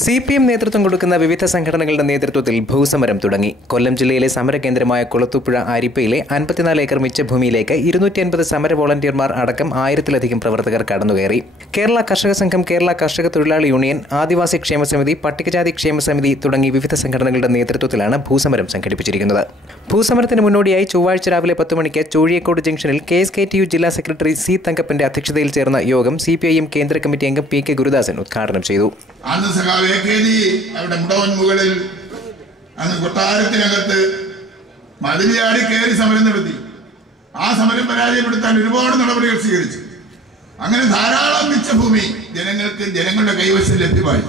CPM നേതൃത്വം കൊടുക്കുന്ന വിവിധ സംഘടനകളുടെ നേതൃത്വത്തിൽ ഭൂസമരം തുടങ്ങി. കൊല്ലം ജില്ലയിലെ സമരകേന്ദ്രമായ കുളത്തൂപ്പുഴ ആരിപ്പയിലെ 54 ഏക്കർ മിച്ചഭൂമിയിലേക്ക് 250 സമര വോളണ്ടിയർമാർ അടക്കം 1000-ലധികം പ്രവർത്തകർ കടന്നുകയറി. കേരള കർഷക സംഘം, കേരള കർഷക തൊഴിലാളി യൂണിയൻ, ആദിവാസി ക്ഷേമ സമിതി, പട്ടികജാതി ക്ഷേമ സമിതി തുടങ്ങി വിവിധ സംഘടനകളുടെ നേതൃത്വത്തിലാണ് ഭൂസമരം സംഘടിപ്പിച്ചിരിക്കുന്നത്. ഭൂസമരത്തിന് മുന്നോടിയായി ചൊവ്വാഴ്ച രാവിലെ 10 മണിക്ക് ചോഴിയക്കോട് ജംഗ്ഷനിൽ KSKTU ജില്ലാ സെക്രട്ടറി C. തങ്കപ്പന്റെ അധ്യക്ഷതയിൽ ചേർന്ന യോഗം CPIM കേന്ദ്ര കമ്മിറ്റി അംഗം PK ഗുരുദാസൻ ഉദ്ഘാടനം ചെയ്തു. അവിടെ മുടവൻ മുകളിൽ അന്ന് കൊട്ടാരത്തിനകത്ത് മതിലിയാടി കയറി സമരം നടത്തി. ആ സമരം പരാജയപ്പെടുത്താൻ ഒരുപാട് നടപടികൾ സ്വീകരിച്ചു. അങ്ങനെ ധാരാളം മിച്ചഭൂമി ജനങ്ങളുടെ കൈവശം ലഭ്യമായി.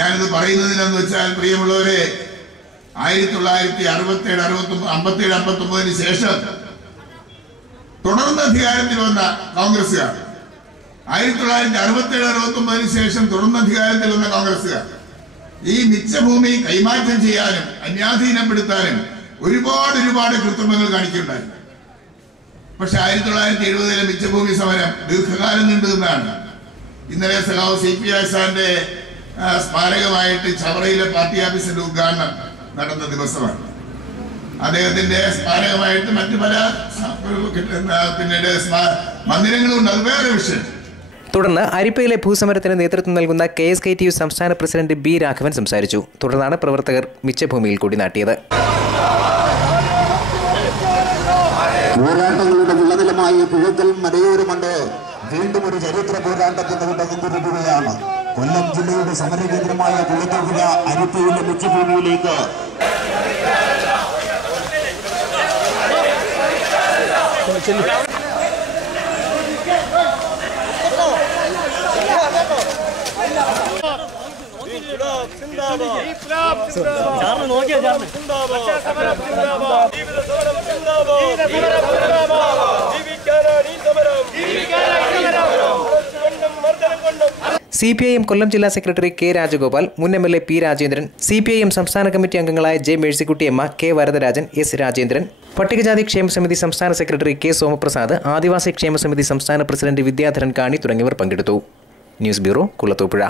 ഞാനിത് പറയുന്നതിനെന്ന് വെച്ചാൽ, പ്രിയമുള്ളവരെ, 1967-59 ശേഷം തുടർന്ന് അധികാരത്തിൽ വന്ന കോൺഗ്രസുകാർ, 1967-69 ശേഷം തുടർന്ന് അധികാരത്തിൽ വന്ന കോൺഗ്രസുകാർ ഈ മിച്ചഭൂമി കൈമാറ്റം ചെയ്യാനും അന്യാധീനപ്പെടുത്താനും ഒരുപാട് കൃത്രിമങ്ങൾ കാണിക്കുകയുണ്ടായി. പക്ഷെ 1970-ലെ മിച്ചഭൂമി സമരം ദീർഘകാലം നീണ്ടുനിന്നാണ്. ഇന്നലെ സഖാവ് CP ആശാന്റെ സ്മാരകമായിട്ട് ചവറയിലെ പാർട്ടി ഓഫീസിന്റെ ഉദ്ഘാടനം നടന്ന ദിവസമാണ്. അദ്ദേഹത്തിന്റെ സ്മാരകമായിട്ട് മറ്റു പല പിന്നീട് മന്ദിരങ്ങളുണ്ട്. അത് വേറെ വിഷയം. തുടർന്ന് അരിപ്പയിലെ ഭൂസമരത്തിന് നേതൃത്വം നൽകുന്ന KSKTU സംസ്ഥാന പ്രസിഡന്റ് B. രാഘവൻ സംസാരിച്ചു. തുടർന്നാണ് പ്രവർത്തകർ മിച്ചഭൂമിയിൽ കൊടിനാട്ടിയത്. പോരാട്ടങ്ങളുടെ വിളനിലമായ കിഴക്കൽ മലയോരമുണ്ട് വീണ്ടും ഒരു ചരിത്ര പോരാട്ടത്തിന് തുടങ്ങുകയാണ്. കൊല്ലം ജില്ലയുടെ സമരകേന്ദ്രമായ കുളത്തൂപ്പുഴ അരിപ്പയിലെ മിച്ചഭൂമിയിലേക്ക് CPIM കൊല്ലം ജില്ലാ സെക്രട്ടറി K. രാജഗോപാൽ, മുൻ MLA P. രാജേന്ദ്രൻ, CPIM സംസ്ഥാന കമ്മിറ്റി അംഗങ്ങളായ J. Mercykuttyamma, K. Varadarajan, S. Rajendran, പട്ടികജാതി ക്ഷേമ സമിതി സംസ്ഥാന സെക്രട്ടറി K. സോമപ്രസാദ്, ആദിവാസി ക്ഷേമ സമിതി സംസ്ഥാന പ്രസിഡന്റ് വിദ്യാധരൻ കാണി തുടങ്ങിയവർ പങ്കെടുത്തു. News bureau, Kulathupuzha.